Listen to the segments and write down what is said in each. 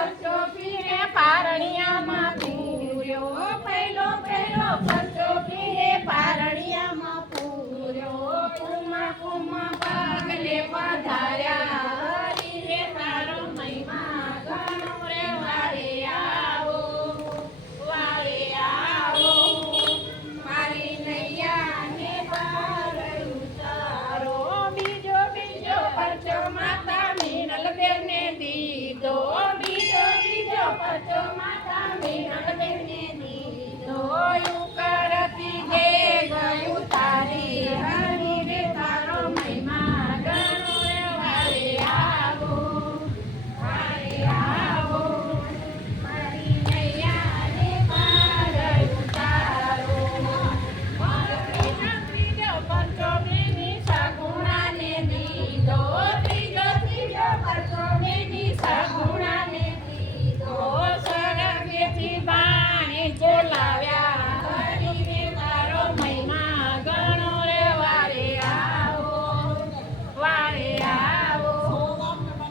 પરચો પીરે પારણિયામાં પૂર્યો પહેલો પરચો પીરે પારણિયામાં પૂર્યો કુમા કુમા પગલે પધાર્યા હરી રે તારો મહિમા ઘણો રે વારે આવો મારી નૈયાને પાર ઉતારો બીજો પરચો માતા મીનલ બેને દીધો બીજો પરચો માતા મીનલ બેને દીધો યુ કરતી ગે ગયું તારી હરી રે તારો મહિમા ગણો રે વારે આવો મારી નૈયાને પાર ઉતારો ત્રીજો પરચો બેની સગુણાને દીધો ત્રીજો પરચો બેની સગુણાને દીધો સરગેથી બાણે બોલાવ્યા હરી રે તારો મહિમા ગણો રે વારે આવો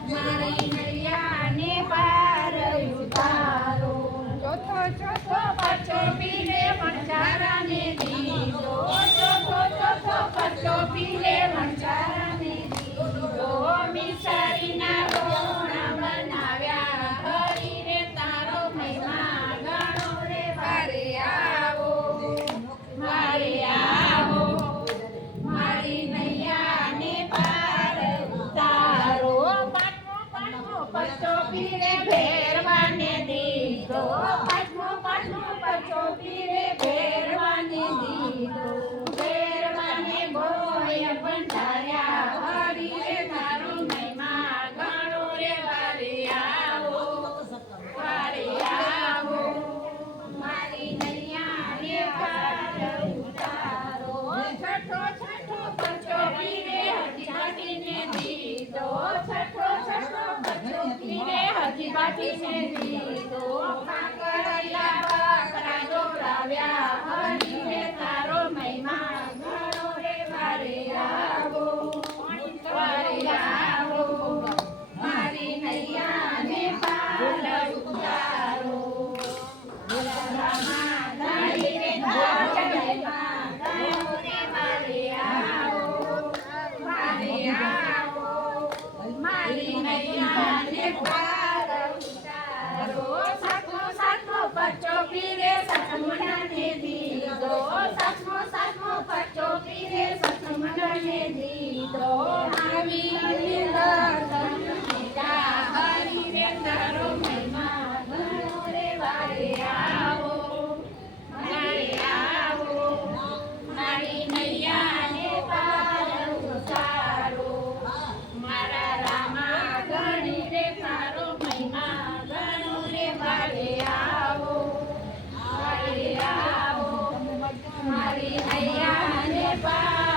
મારી નૈયાને પાર ઉતારો ચોથો પરચો પીરે વણઝારાને દીધો ચોથો પરચો પીરે વણઝારાને દીધો મિસરીના રોણા બનાવ્યા હરી રે તારો મહિમા ગણો રે વારે આવો મારી નૈયાને પાર ઉતારો પાંચમો પરચો પીરે ભેરવાને દીધો પાંચમો પરચો પીરે ભેરવાને દીધો ભેરવાને બોય બંધાર્યા હરી રે તારો મહિમા ગણો રે વારે આવો મારી નૈયાને પાર ઉતારો છઠ્ઠો પરચો પીરે હજીબાટીને દીધો છઠ્ઠો પરચો પીરે હજીબાટીને દીધો કાકરિયા બાકરા દોરાવ્યા હરી રે તારો મહિમા ગણો રે વારે આવો મારી નૈયાને પાર ઉતારો મારી નૈયાને પાર ઉતારો સાતમો પરચો પીરે સતમનાને દીધો સાતમો પરચો પીરે સતમનાને દીધો આવી હરી રે તારો મહિમા ગણો રે વારે આવો મારી નૈયાને પાર ઉતારો મારા રામા ગણી રે તારો મહિમા ગણો રે વારે આવો મારી નૈયાને પાર